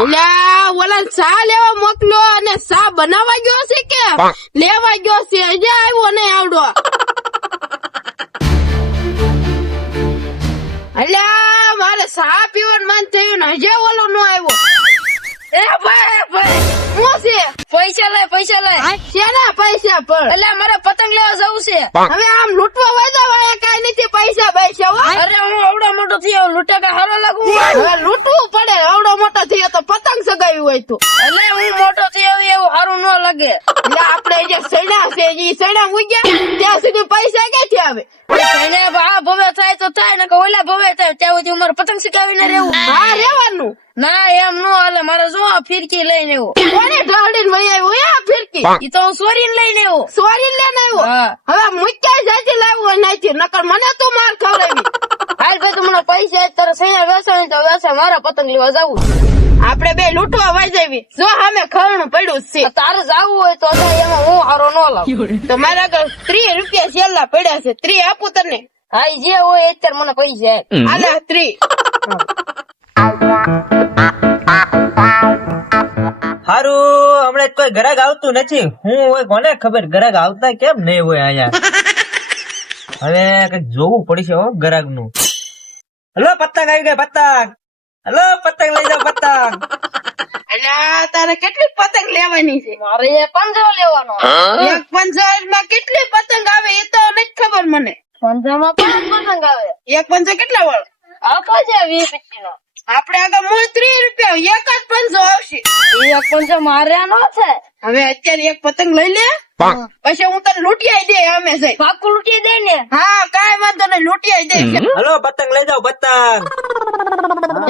એટલે ઓલા સા લેવા મોકલ્યો અને સા બનાવવા ગયો છે કે? લેવા ગયો છે હજી આવ્યો ને આવડો. અલ્યા મારે સા પીવાનું મન થયું ને હજી ઓલો નો આવ્યો. એ ભાઈ ભાઈ શું છે? પૈસા લે પૈસા લે. શેના પૈસા પણ એટલે મારે પતંગ લેવા જવું છે. હવે આમ લૂંટવા વાયદા વાળા પૈસા પૈસા હો. અરે હું આવડો મોટો થયો લૂંટે કે હારો લાગુ. લૂંટવું પડે આવડો મોટો થયો તો પતંગ સગાવી હોય તો. એટલે હું મોટો થયો એવું હારું ન લાગે. એટલે આપણે જે સૈડા છે એ સૈડા ઉગ્યા ત્યાં સુધી પૈસા ક્યાંથી આવે? એને આ ભવે થાય તો થાય ને કે ઓલા ભવે થાય ત્યાં સુધી ઉમર પતંગ શીખાવીને રહેવું. હા રેવાનું ના એમ નો હાલે મારે જો આ ફિરકી લઈને એવો કોને ઢળીને વહી આવ્યો એ આ ફિરકી? ઈ તો હું ચોરીને લઈને એવો સોરી લઈને આવ્યો? હવે મુક્યા જાતી લાવ્યો હોય નાથી નકર મને તું માર ખવડાવી હાલ ભાઈ તું મને પૈસા આજ તારે સૈયા વેસણી તો વેસા મારા પતંગ લેવા જવું આપણે બે લૂંટવા વાજાવી જો સામે ખરણું પડ્યું છે. તારે જવું હોય તો એમાં હું હારો ન લાવ. તો મારા આગળ ત્રીસ રૂપિયા છેલ્લા પડ્યા છે. ત્રી આપું તને. હા જે હોય અત્યારે મને પૈસા. આલા ત્રી હારું હમણાં કોઈ ગ્રાહક આવતું નથી. હું હોય કોને ખબર? ગ્રાહક આવતા કેમ નહીં હોય અહીંયા? હવે કંઈક જોવું પડશે હો ગ્રાહકનું હલો પતંગ આવી ગઈ પતંગ હલો પતંગ લઈ જાવ પતંગ તારે કેટલી પતંગ લેવાની છે? મારે પંજો લેવાનો. એક માં કેટલી પતંગ આવે એ તો નથી ખબર મને. પંજામાં પાંચ પતંગ આવે? એક પંચો કેટલા વાળો? આપો છે વીસ પચીસ નો આપણે આગળ મૂળ ત્રીસ રૂપિયા એક જ પંજો આવશે. એક પંજો મારે નો છે. હવે અત્યારે એક પતંગ લઈ લે. પછી હું તને લૂંટિયાઈ દે અમે જઈ. પાકું લૂંટી દે ને? હા કાંઈ વાંધો નહીં લૂંટિયાઈ દે. હલો પતંગ લઈ જાઓ પતંગ.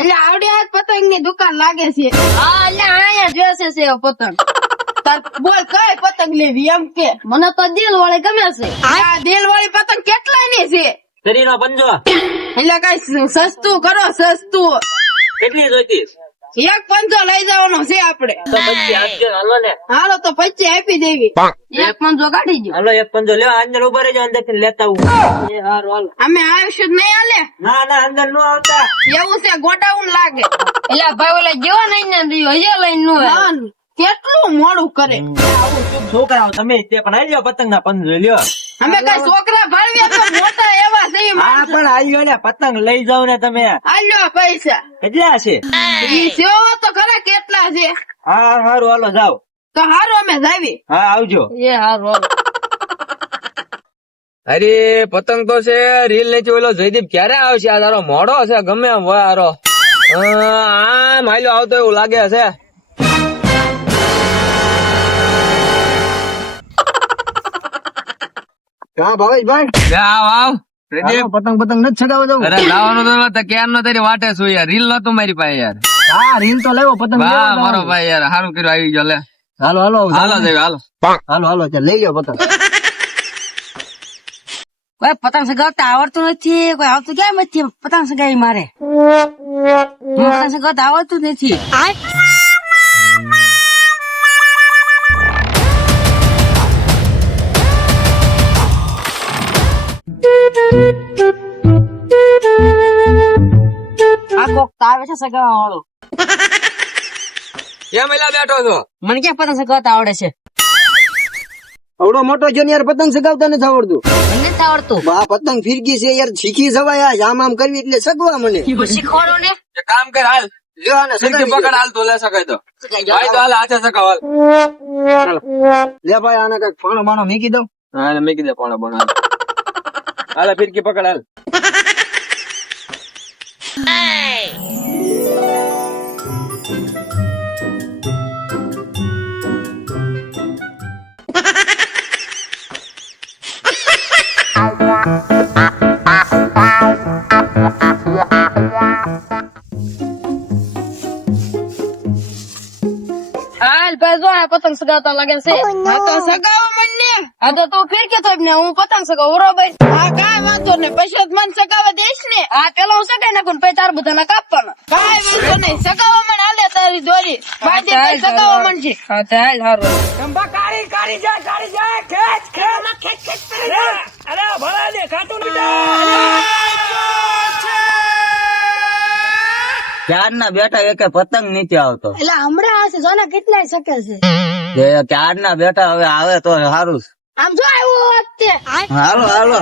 એટલે આવડી આ પતંગની દુકાન લાગે છે. હા એટલે અહીંયા જોશે છે પતંગ. બોલ કઈ પતંગ લેવી એમ કે? મને તો દિલ વાળી ગમે છે. આ દિલ વાળી પતંગ કેટલા ની છે? શરીરનો પંજો. એટલે કઈ સસ્તું કરો સસ્તું. કેટલી જોઈતી? એક પંચો લઈ જવાનો છે આપણે. તો પછી આપજો હાલો તો પચી આપી દેવી. એક પંજો કાઢી ગયો હાલો એક પંજો લેવા અંદર ઊભા રહી અંદરથી લેતા આવું. એ અમે આયુષ્ય જ નહીં હાલે. ના ના અંદર નો આવતા. એવું છે ગોડાઉન લાગે. એટલે ભાઈ ઓલા જેવો નહીં ને દિયો હજી લઈને નું હા, કેટલું મોડું કરે. છોકરાઓ તમે તે પણ આવી લ્યો પતંગ ના પંજો લ્યો. અમે કઈ છોકરા ભાળવી મોટા એવા. પણ આવ્યો ને પતંગ લઈ જાવ ને તમે. આલ્યો પૈસા. કેટલા છે? સેવો તો ખરા કેટલા છે? હા સારું હાલો જાઓ. તો હારું અમે જાવી. હા આવજો. એ હારું હાલો અરે પતંગ તો છે રીલ લેતી ઓલો જયદીપ ક્યારે આવશે? આ તારો મોડો છે ગમે એમ હોય આરો આ માયલો આવતો એવું લાગે છે. હા ભાવેશભાઈ. આવ આવ. પતંગ પતંગ નથી ચગાવવા જવું અરે લાવવાનું તો નતો ક્યારનો તારી વાટે છું યાર. રીલ નતું મારી પાસે યાર. હા રીલ તો લેવો પતંગ હા મારો ભાઈ યાર સારું કર્યું આવી ગયો લે. હાલો હાલો હાલો દેવ હાલો. હાલો હાલો લઈ ગયો પતંગ. કોઈ પતંગ સગાવતા આવડતું નથી કોઈ આવતું કેમ નથી? પતંગ સગાવી મારે. પતંગ સગાવતા આવડતું નથી. આ કોક તો છે સગાવવા વાળો. કેમ એલા બેઠો છો? મને ક્યાં પતંગ સગાવતા આવડે છે? આવડો મોટો છે યાર પતંગ સગાવતા નથી આવડતું. મને નથી આવડતું. બા પતંગ ફિરકી છે યાર શીખી જવાય આ આમ આમ કરવી એટલે સગવા મને. શીખવાડો ને. કામ કર હાલ. પકડ હાલ તો લે શકાય તો. ભાઈ તો હાલ હાથે હાલ. લે ભાઈ આને કંઈક ફાણો મૂકી દઉં. હા એને દે ફોણો પણ હાલ હાલ ફિરકી પકડ હાલ હાલ ભાઈ જો આ પતંગ સગાવતા લાગે છે હા તો સગાવો મને આ તો તું ફિર કેતો ને હું પતંગ સગાવ બરોબર? હા કાંઈ વાંધો નહીં પૈસા મને સગાવા દઈશ ને આ પેલા હું સગાઈ નાખું ને પછી તાર બધાના કાપવાના. કાંઈ વાંધો નહીં સગાવા મને હાલે તારી દોરી. બાજી ભાઈ સગાવા મને છે. હા હાલ હારું ક્યાર ના બેઠા એક પતંગ નીચે આવતો? એટલે હમણાં હશે જો ને કેટલાય શકે છે. ક્યાર ના બેઠા હવે આવે તો સારું આમ જો આવ્યું હોત તે હાલો. હાલો